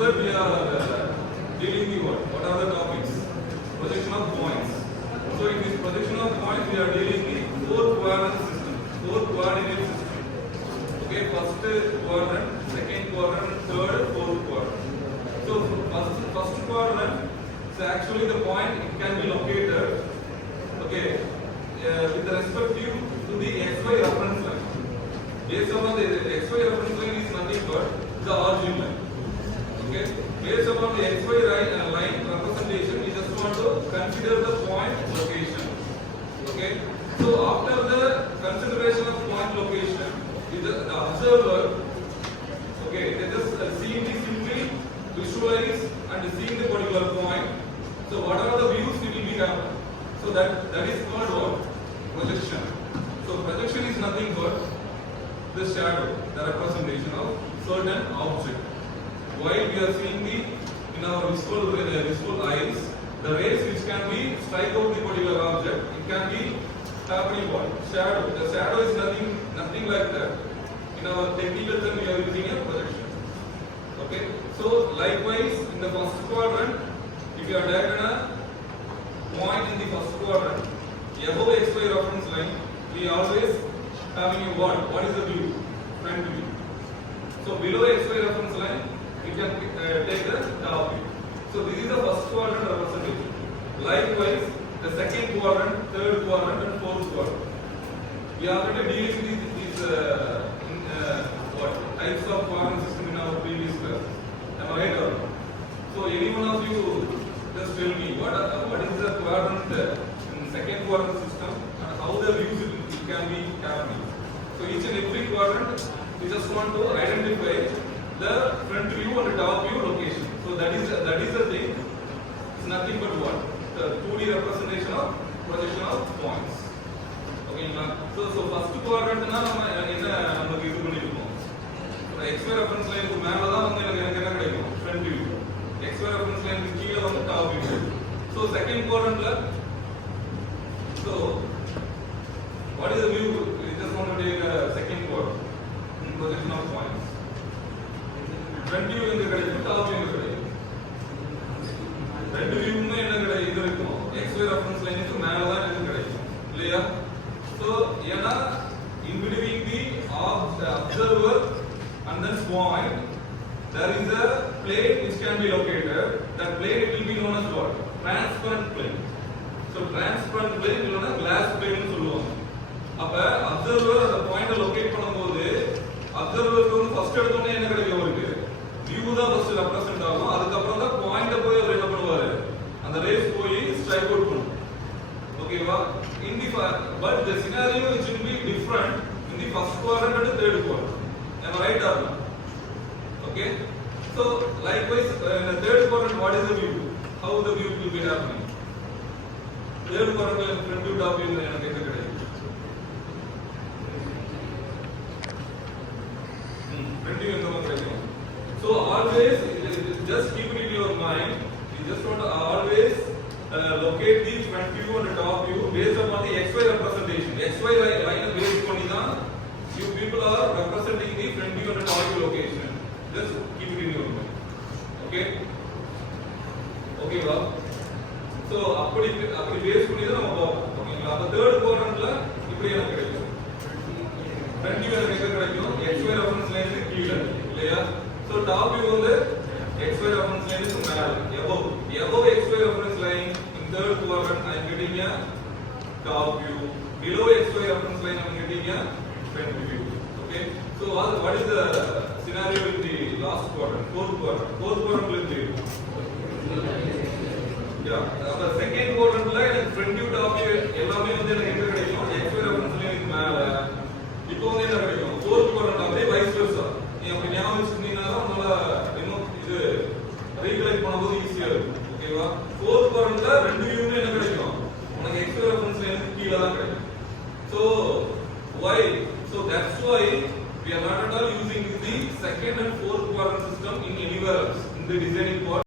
that we are dealing with what? What are the topics? Projection of points. So in this projection of points, we are dealing with four coordinate system, four coordinate system. Okay, first quadrant, second quadrant, third, fourth quadrant. So first quadrant, so actually the point it can be located. Okay, with respect to the xy reference line. Based upon the xy reference line is nothing but the origin line. Okay, based upon the xy line representation, we just want to consider the point location. Okay, so after the consideration of point location, the observer, okay, they just seeing the simply visualize and seeing the particular point. So what are the views it will be happening? So that is called what? Projection. So projection is nothing but the shadow, the representation of certain object. While we are seeing in our visual eyes, the rays which can be strike out the particular object, it can be happening what? Shadow. The shadow is nothing like that. In our technical term, we are using a projection. Okay. So likewise, in the first quadrant, if you are diagonal a point in the first quadrant, above xy reference line, we always having a what? What is the view? Front view. So below xy reference line, we can take the top view. So this is the first quadrant representation. Likewise, the second quadrant, third quadrant, and fourth quadrant. We are already dealing with these what types of quadrant system in our previous class. Am I right or not? So any one of you just tell me what is the quadrant in second quadrant system and how the views it can be happening. So each and every quadrant, we just want to identify the front view and the top view location. So that is the thing. It's nothing but what? The 2D representation of projection of points. Okay, so first quadrant na நமக்கு இது பண்ணிருக்கோம். xy reference line க்கு மேல தான் வந்து எனக்கு என்ன கிடைக்கும்? Front view. xy reference line க்கு கீழ வந்து top view. So second quadrantல so what is the view? We just want to take a second quadrant in projection of points. Front view எங்க கிடைக்கும்? Top view எங்க கிடைக்கும்? ரெண்டு வியூமே என்ன கிடைக்கும்? இது இருக்கும். xy reference line க்கு மேல தான் இது கிடைக்கும். இல்லையா? So ஏனா in between the observer and then point there is a plane which can be located. That plane it will be known as what? Transparent plane. So transparent plane இல்லனா glass plane னு சொல்லுவாங்க. அப்ப observer அந்த பாயிண்ட locate பண்ணும்போது observerக்கு வந்து first எடுத்தோனே என்ன கிடைக்கும் அவருக்கு? வியூ தான் ஃபர்ஸ்ட் ரெப்ரசன்ட் ஆகும். அதுக்கு அப்புறம் தான் பாயிண்ட போய் அவர் என்ன பண்ணுவாரு? அந்த ரேஸ் போய் ஸ்ட்ரைக் அவுட் பண்ணும். ஓகேவா? In the but the scenario it will be different in the first quadrant and the third quadrant. Am I right or not? Okay. So likewise in the third quadrant, what is the view? How the view will be happening? Third quadrant front view top view எனக்கு என்ன கிடைக்கும்? Front view எங்க கிடைக்கும்? So always just keep it in your mind. You just want to always locate the front view and the top view based upon the xy representation. Xy line based பண்ணி தான் you people are representing the front view and the top view location. Just keep it in your mind. Okay? Okay வா? So அப்படி base பண்ணி தான் நம்ம போறோம். ஓகேங்களா? அப்ப third quadrantல இப்படி எனக்கு கிடைக்கும். front view எனக்கு எங்க கிடைக்கும்? xy reference line க்கு கீழ. இல்லையா? So top view வந்து xy reference line க்கு மேல. above xy reference line in third quadrant I am getting a top view. Below xy reference line I am getting a front view. Okay, so what is the scenario in the last quadrant? Fourth quadrant will be yeah, the second quadrant la எனக்கு front view top view எல்லாமே வந்து எனக்கு எங்க கிடைக்கும்? xy reference line க்கு மேல. இப்போ வந்து என்ன கிடைக்கும்? fourth quadrant அப்படியே vice versa. நீ அப்படி ஞாபகம் வச்சிருந்தீங்கன்னா தான் உங்களால இன்னும் இது ரீகலெக்ட் பண்ணும்போது ஈஸியா இருக்கும். ஓகேவா? fourth quadrantல ரெண்டு வியூமே என்ன கிடைக்கும்? உனக்கு xy reference line க்கு கீழ தான் கிடைக்கும். So why? So that's why we are not at all using the second and fourth quadrant system in anywhere else in the designing part.